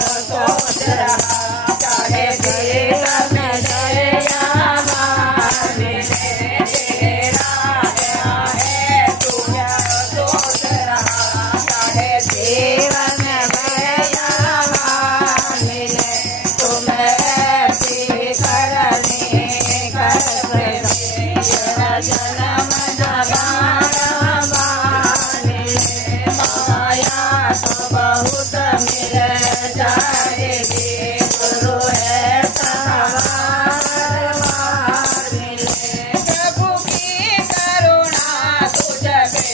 सोच रहा चाहे देश में दरिया मार मिले तेरा है तू क्या सोच रहा चाहे जीवन दरिया मार मिले तुम्हें ऐसी करनी कर जन्म बहुत मिल जाएगी गुरु है सवार मिले प्रभु की करुणा तुझ पे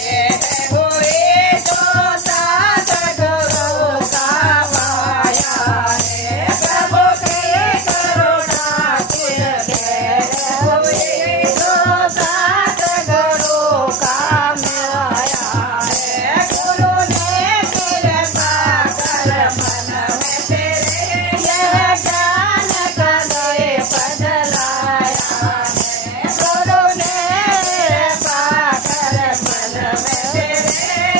हुई जो साथ गुरु का माया है प्रभु की करुणा तुझ पे हुई जो साथ गुरु का माया है गुरु ने मन में तेरे यह ज्ञान का दीप जलाया है गुरु ने पाकर मन में तेरे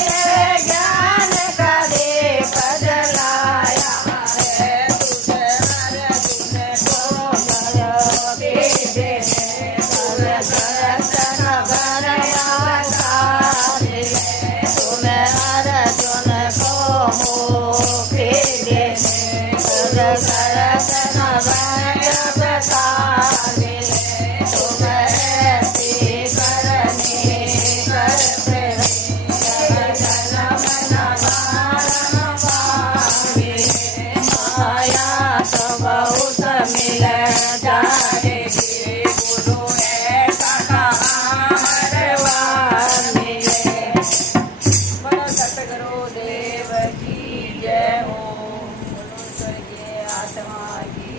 यह ज्ञान का दीप जलाया है तुझे अर्जुन को दर्शन भरया तुम्हें अर्जुन को दर्शन बता मिले तुम्हें ऐसी करनी कर जन्म मिले माया तो बहुत मिल जाएगी गुरु ऐसा कहाँ हरवार मिले बोलो सतगुरु देव की जय हो स्वर्गीय आत्मा की